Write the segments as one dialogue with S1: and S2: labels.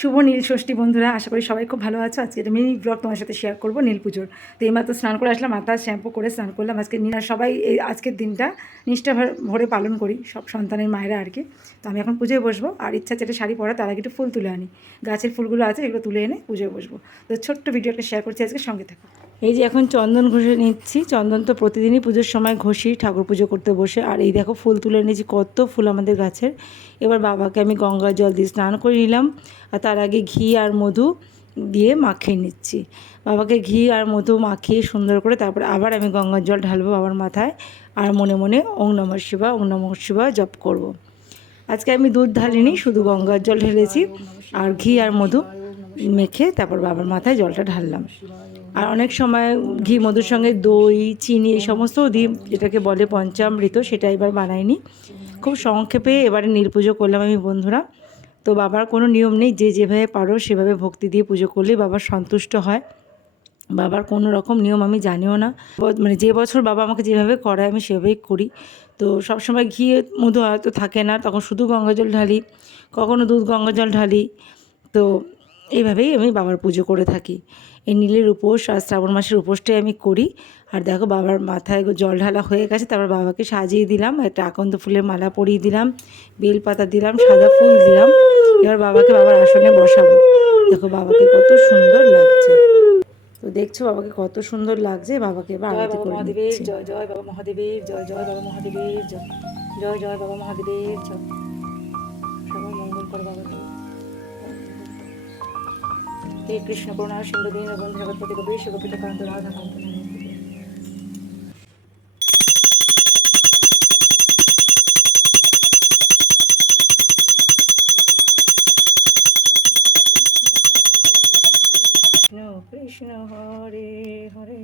S1: শুভ নীল ষষ্ঠী বন্ধুরা, আশা করি সবাই খুব ভালো আছো। আজকে একটা মিনি ব্লগ তোমার সাথে শেয়ার করব নীল পুজোর। তো এই মাত্র স্নান করে আসলাম মাথা শ্যাম্পু করে স্নান করলাম। আজকে নীল সবাই এই আজকের দিনটা নিষ্ঠা ভরে পালন করি, সব সন্তানের মায়েরা আর কি। তো আমি এখন পুজোয় বসবো, আর ইচ্ছা আছে শাড়ি পরা, তার আগে একটু ফুল তুলে আনি। গাছের ফুলগুলো আছে, এগুলো তুলে এনে পুজোয় বসবো। তো ছোট্ট ভিডিও একটা শেয়ার করছি আজকে, সঙ্গে থাকো। এই যে এখন চন্দন ঘষে নিচ্ছি। চন্দন তো প্রতিদিনই পুজোর সময় ঘষি, ঠাকুর পুজো করতে বসে। আর এই দেখো ফুল তুলে নিয়েছি কত ফুল আমাদের গাছের। এবার বাবাকে আমি গঙ্গা জল দিয়ে স্নান করে নিলাম। আর তার আগে ঘি আর মধু দিয়ে মাখিয়ে নিচ্ছি। বাবাকে ঘি আর মধু মাখিয়ে সুন্দর করে তারপর আবার আমি গঙ্গার জল ঢালবো বাবার মাথায়। আর মনে মনে ওং নমঃ শিবা, ওং নমঃ শিবা জপ করব। আজকে আমি দুধ ঢালিনি, শুধু গঙ্গার জল ঢেলেছি। আর ঘি আর মধু মেখে তারপর বাবার মাথায় জলটা ঢাললাম। আর অনেক সময় ঘি, মধুর সঙ্গে দই, চিনি এই সমস্তও দিই যেটাকে বলে পঞ্চামৃত সেটা এবার বানাইনি। খুব সংক্ষেপে এবারে নীল পুজো করলাম আমি বন্ধুরা। তো বাবার কোনো নিয়ম নেই, যে যেভাবে পারো সেভাবে ভক্তি দিয়ে পুজো করলেই বাবা সন্তুষ্ট হয়। বাবার কোনো রকম নিয়ম আমি জানিও না। মানে যে বছর বাবা আমাকে যেভাবে করায় আমি সেভাবেই করি। তো সবসময় ঘি, মধু হয়তো থাকে না, তখন শুধু গঙ্গাজল ঢালি, কখনো দুধ গঙ্গাজল ঢালি। তো এইভাবেই আমি বাবার পুজো করে থাকি। এই নীলের উপোস আর শ্রাবণ মাসের উপোসটাই আমি করি। আর দেখো বাবার মাথায় জল ঢালা হয়ে গেছে তারপর বাবাকে সাজিয়ে দিলাম একটা আকন্দ ফুলের মালা পরিয়ে দিলাম বেল পাতা দিলাম সাদা ফুল দিলাম। এবার বাবাকে বাবার আসনে বসাবো। দেখো বাবাকে কত সুন্দর লাগছে। তো দেখছ বাবাকে কত সুন্দর লাগছে বাবাকে এবার আরতি করে নিচ্ছি। জয় জয় বাবা মহাদেবের জয় জয় বাবা মহাদেবের জয়। জয় জয় বাবা মহাদেবের জয়। সবার মঙ্গল কর বাবাকে হে কৃষ্ণ করুণা সিন্ধু, দীন বন্ধু জগৎপতি কবি শিবপীঠ কান্ত রাধা কান্ত। কৃষ্ণ কৃষ্ণ হরে হরে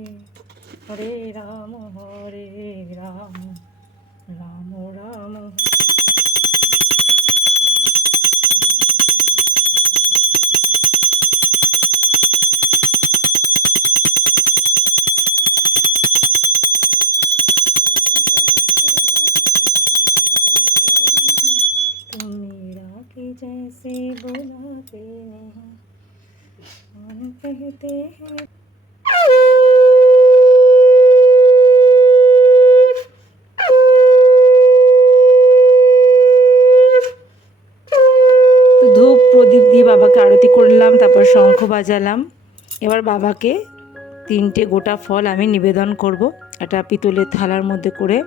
S1: হরে রাম হরে রাম রাম রাম হেঁটে হেঁটে ধূপ প্রদীপ দিয়ে বাবাকে আরতি করলাম, তারপর শঙ্খ বাজালাম। এবার বাবাকে তিনটে গোটা ফল আমি নিবেদন করব, একটা পিতলের থালার মধ্যে করে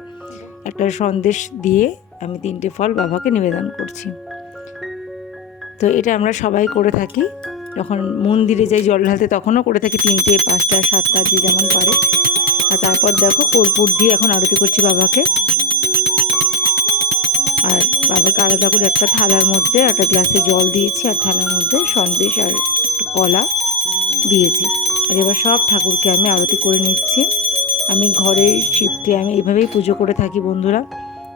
S1: একটা সন্দেশ দিয়ে আমি তিনটে ফল বাবাকে নিবেদন করছি। তো এটা আমরা সবাই করে থাকি। যখন মন্দিরে যাই, জল ঢালতে তখনও করে থাকি তিনটে, পাঁচটা, সাতটা, যে যেমন পারে। আর তারপর দেখো, কর্পূর দিয়ে এখন আরতি করছি বাবাকে। আর বাবাকে আলাদা করে একটা থালার মধ্যে, একটা গ্লাসে জল দিয়েছি, আর থালার মধ্যে সন্দেশ আর কলা দিয়েছি। আর এবার সব ঠাকুরকে আমি আরতি করে নিচ্ছি। আমি ঘরের শিবকে, আমি এইভাবেই পুজো করে থাকি বন্ধুরা।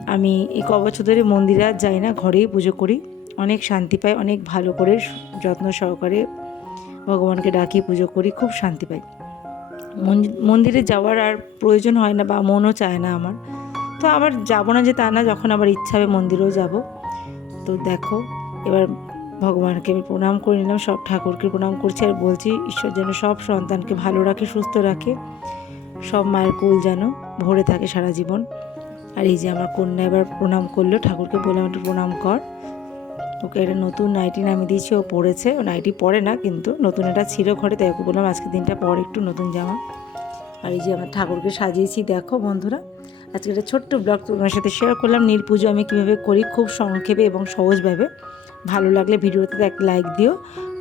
S1: আমি এই ক বছর ধরে মন্দিরে যাই না, ঘরেই পুজো করি। অনেক শান্তি পাই, অনেক ভালো করে যত্ন সহকারে ভগবানকে ডাকি, পুজো করি, খুব শান্তি পাই। মন্দি- মন্দিরে যাওয়ার আর প্রয়োজন হয় না বা মনও চায় না আমার। তো আবার যাব না যে তা না, যখন আবার ইচ্ছা হবে মন্দিরেও যাব। তো দেখো, এবার ভগবানকে আমি প্রণাম করে নিলাম, সব ঠাকুরকে প্রণাম করছি আর বলছি, ঈশ্বর যেন সব সন্তানকে ভালো রাখে, সুস্থ রাখে। সব মায়ের কোল যেন ভরে থাকে সারা জীবন। আর এই যে আমার কন্যা এবার প্রণাম করল, ঠাকুরকে বললাম, একটু প্রণাম কর। ওকে একটা নতুন নাইটি নামিয়ে দিয়েছি, ও পরেছে। ও নাইটি পরে না, কিন্তু নতুন এটা ছিল ঘরে, তাই ওকে বললাম আজকে দিনটা পর একটু নতুন জামা। আর এই যে আমার ঠাকুরকে সাজিয়েছি, দেখো বন্ধুরা, আজকে একটা ছোট্ট ব্লগ তোমার সাথে শেয়ার করলাম। নীল পুজো আমি কীভাবে করি, খুব সংক্ষেপে এবং সহজভাবে। ভালো লাগলে ভিডিওতে এক লাইক দিও,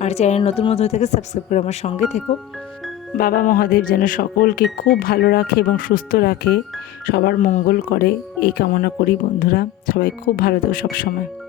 S1: আর চ্যানেল নতুন মধ্যে থেকে সাবস্ক্রাইব করে আমার সঙ্গে থেকো। বাবা মহাদেব যেন সকলকে খুব ভালো রাখে এবং সুস্থ রাখে, সবার মঙ্গল করে, এই কামনা করি বন্ধুরা। সবাই খুব ভালো থাকো সবসময়।